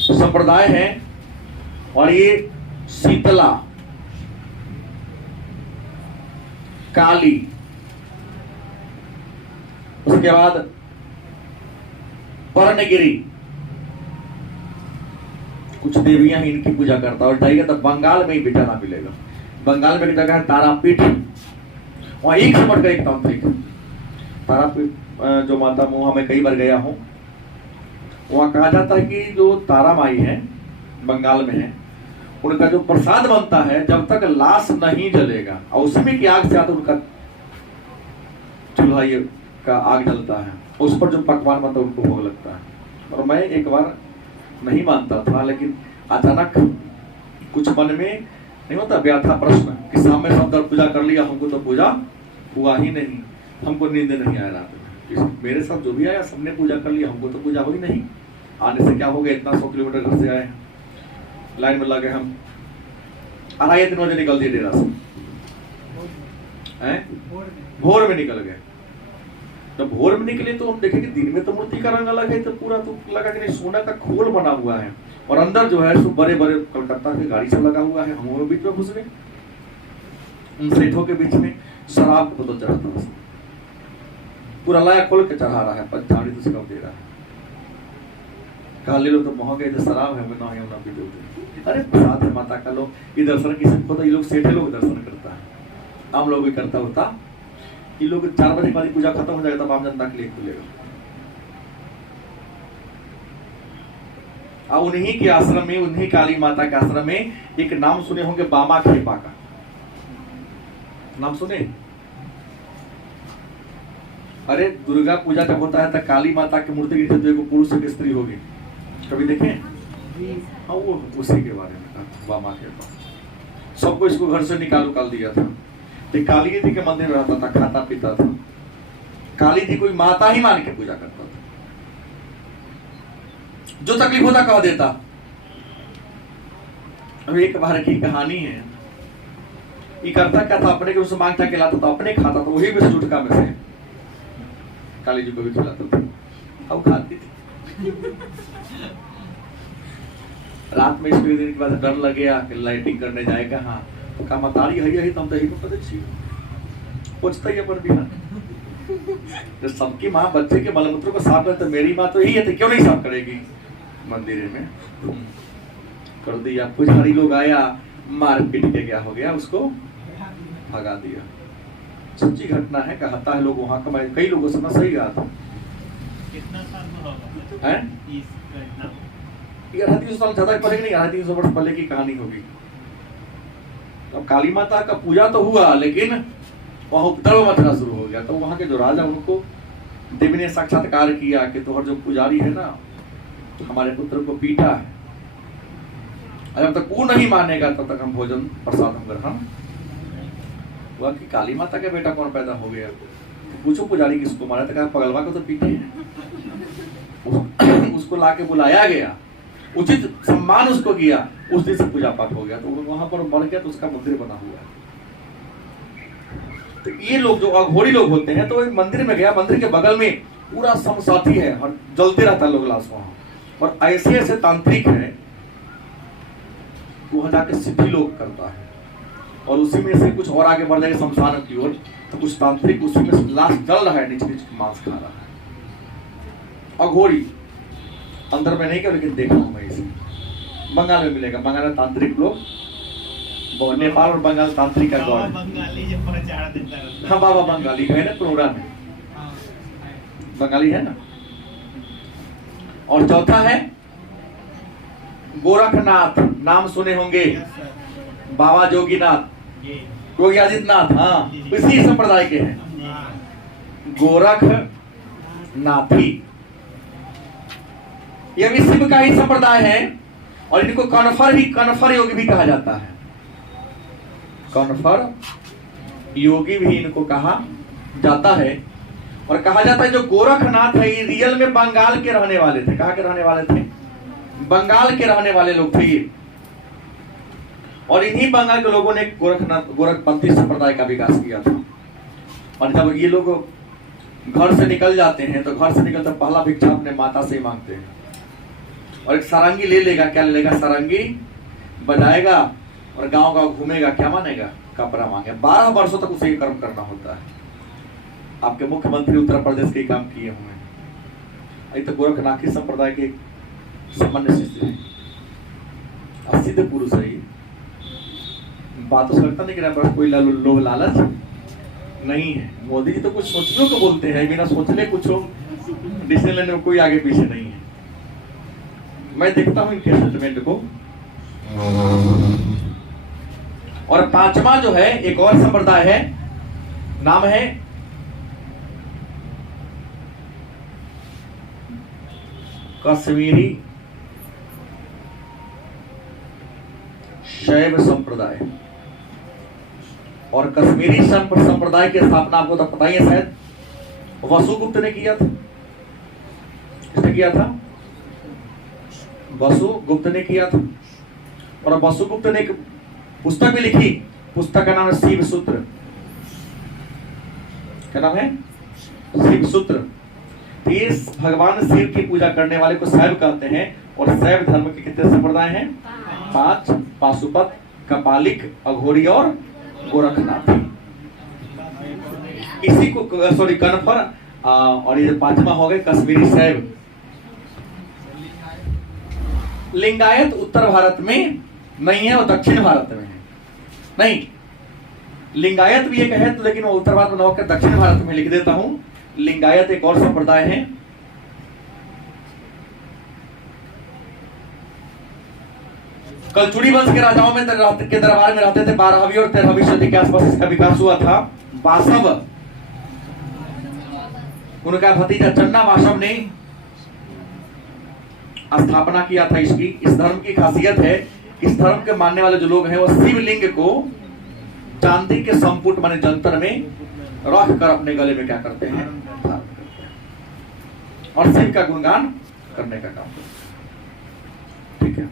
संप्रदाय है। और ये शीतला, काली, उसके बाद पर्णगिरी, कुछ देवियां ही इनकी पूजा करता है। और जाइए तो बंगाल में ही बेटा ना मिलेगा। बंगाल में एक जगह है तारापीठ, वहां एक से बढ़कर एक तांत्रिक। तारापीठ जो माता मुहा में कई बार गया हूं, वहां कहा जाता है कि जो तारा माई है बंगाल में है, उनका जो प्रसाद बनता है जब तक लाश नहीं जलेगा और उसमें की आग से आता उनका चूल्हा ये का आग जलता है, उस पर जो पकवान बनता है उनको भोग लगता है। और मैं एक बार नहीं मानता था, लेकिन अचानक कुछ मन में नहीं होता व्याथा प्रश्न कि सामने सब पूजा कर लिया, हमको तो पूजा हुआ ही नहीं, हमको नींद नहीं आया रात में। मेरे साथ जो भी आया सबने पूजा कर लिया, हमको तो पूजा हुई नहीं। आने से क्या हो गया, इतना 100 किलोमीटर घर से आए, लाइन में लगे हम, 2:30-3 बजे निकल दिए डेरा से, भोर में निकल गए। जब भोर में निकले तो हम देखे कि दिन में तो मूर्ति का रंग अलग है, तो पूरा तो लगा कि नहीं सोना का खोल बना हुआ है और अंदर जो है सो बड़े बड़े कलकत्ता की गाड़ी सब लगा हुआ है। हम बीच में घुस गए, उन सेठों के बीच में शराब को तो चढ़ाता था, पूरा लाया खोल के चढ़ा रहा है, पंचाड़ी तो सिर्फ दे रहा है। कहा ले लो तो मोह गए, शराब है, मैं ना ना पी दो। अरे प्रसाद है माता का, लोग ये दर्शन किसी को, ये लोग सेठे लोग दर्शन करता है, आम लोग भी करता होता। ये लोग 4 बजे वाली पूजा खत्म हो जाएगा तब आम जनता के लिए खुलेगा। अब उन्हीं के आश्रम में, उन्हीं काली माता के आश्रम में एक नाम सुने होंगे, बामा खेपा का नाम सुने? अरे दुर्गा पूजा जब होता है तो काली माता की मूर्ति गिरती तो एक पुरुष एक स्त्री होगी, कभी देखे? हाँ, वो उसी के बारे में था, बामा खेपा। सबको इसको घर से निकाल दिया था। काली जी के मंदिर में रहता था, खाता पीता था, काली जी कोई माता ही मान के पूजा करता था, जो तकलीफ होता कह देता। अब एक बार की कहानी है, ये करता क्या था, अपने के उससे मांगता के लाता था, अपने खाता था, वही में से जुटका में से काली जी को भी खिलाता था। अब खाती थी। रात में इसको दिन के बाद डर लग गया कि लाइटिंग करने जाएगा। हाँ तो का मतारी है तम तो ही को पता छी पूछता ही अपन बिहार तो सबकी माँ बच्चे के मलमूत्र को साफ करते, मेरी माँ तो यही है, क्यों नहीं साफ करेगी? मंदिर में कर दिया। पुजारी लोग आया, मार पीट के क्या हो गया, उसको भगा दिया। सच्ची घटना है, कहता है लोग वहां का, कई लोगों से मैं सही कहा था। कितना साल होगा है इस घटना? 300 साल ज्यादा पहले नहीं, 300 वर्ष पहले की कहानी होगी। अब काली माता का पूजा तो हुआ, लेकिन वहां उपद्रव मचना शुरू हो गया। तो वहां के जो राजा, उनको देवी ने साक्षात्कार किया कि तोहर जो पुजारी है ना, तो हमारे पुत्र को पीटा है, जब तक वो नहीं मानेगा तब तक हम भोजन प्रसाद हम ग्रहण। हुआ कि काली माता का बेटा कौन पैदा हो गया? तो पूछो पुजारी किसको मारा? तो कहा पगलवा को तो पीटे हैं। उसको लाके बुलाया गया, उचित सम्मान उसको किया, उस दिन से पूजा पाठ हो गया। तो वहां पर बढ़ गया, तो उसका मंदिर बना हुआ है। तो ये लोग जो अघोरी लोग होते हैं, तो मंदिर में गया, मंदिर के बगल में पूरा समसाथी है, जलते रहता है लोग लाश वहां। और ऐसे ऐसे तांत्रिक है, वहां जाके सिद्धि लोग करता है। और उसी में से कुछ और आगे बढ़ जाएगा शमशान की ओर, तो कुछ तांत्रिक उसी में से लाश जल रहा है, नीचे नीचे मांस खा रहा है। अघोरी अंदर में नहीं क्या, लेकिन देखा हूं मैं इसे। बंगाल में मिलेगा, बंगाल में तांत्रिक लोग, नेपाल और बंगाल तांत्रिक का गौर है। बंगाली जो प्रचार देता है। हाँ बाबा बंगाली है ना, प्रोग्राम में बंगाली है ना। और चौथा है गोरखनाथ, नाम सुने होंगे, बाबा जोगीनाथ, योगी आदित्यनाथ, हाँ इसी संप्रदाय के हैं। गोरख नाथी, यह भी शिव का ही संप्रदाय है। और इनको कनफर योगी भी कहा जाता है। कनफर योगी भी इनको कहा जाता है। और कहा जाता है जो गोरखनाथ है, ये रियल में बंगाल के रहने वाले थे। कहाँ के रहने वाले थे? बंगाल के रहने वाले लोग थे ये। और इन्हीं बंगाल के लोगों ने गोरखपंथी संप्रदाय का विकास किया था। और जब ये लोग घर से निकल जाते हैं, तो घर से निकलते पहला भिक्षा अपने माता से ही मांगते हैं। और एक सारंगी ले लेगा, क्या ले लेगा? सारंगी बजाएगा और गांव गांव घूमेगा, क्या मानेगा? कपड़ा मांगे। 12 वर्षों तक उसे ये कर्म करना होता है। आपके मुख्यमंत्री उत्तर प्रदेश के काम किए हुए हैं। ये तो गोरखनाथी संप्रदाय के सामान्य शिष्य है, सिद्ध पुरुष है। बात तो लगता नहीं कि ना कोई लोभ लालच नहीं है। मोदी जी तो कुछ सोचने को बोलते हैं, बिना सोचने कुछ हो, डिसीजन लेने में कोई आगे पीछे नहीं है। मैं देखता हूं इनके स्टेटमेंट को। और पांचवा जो है, एक और संप्रदाय है, नाम है कश्मीरी शैव संप्रदाय। और कश्मीरी संप्रदाय की स्थापना आपको तो पता ही है शायद, वसुगुप्त ने किया था। किसने किया था? वसुगुप्त ने किया था। और वसुगुप्त ने एक पुस्तक भी लिखी, पुस्तक का नाम है शिव सूत्र। क्या नाम है? शिव सूत्र। इस भगवान शिव की पूजा करने वाले को शैव कहते हैं। और शैव धर्म के कितने संप्रदाय हैं? 5, पाशुपत, कपालिक, अघोरी और गोरखनाथ। इसी को कनफर, और ये 5वां हो गए कश्मीरी शैव। लिंगायत उत्तर भारत में नहीं है, और दक्षिण भारत में है। नहीं, लिंगायत भी एक है, तो लेकिन वो उत्तर भारत में न होकर दक्षिण भारत में लिख देता हूं। लिंगायत एक और संप्रदाय है। कलचुड़ी वंश के राजाओं में के दरबार में रहते थे। 12वीं और 13वीं सदी के आसपास इसका विकास हुआ था। वासव, उनका भतीजा चन्ना वासव ने स्थापना किया था इसकी। इस धर्म की खासियत है, इस धर्म के मानने वाले जो लोग हैं, वो शिवलिंग को चांदी के संपुट माने जंतर में रख कर अपने गले में क्या करते हैं? और शिव का गुणगान करने का काम करते हैं। ठीक है।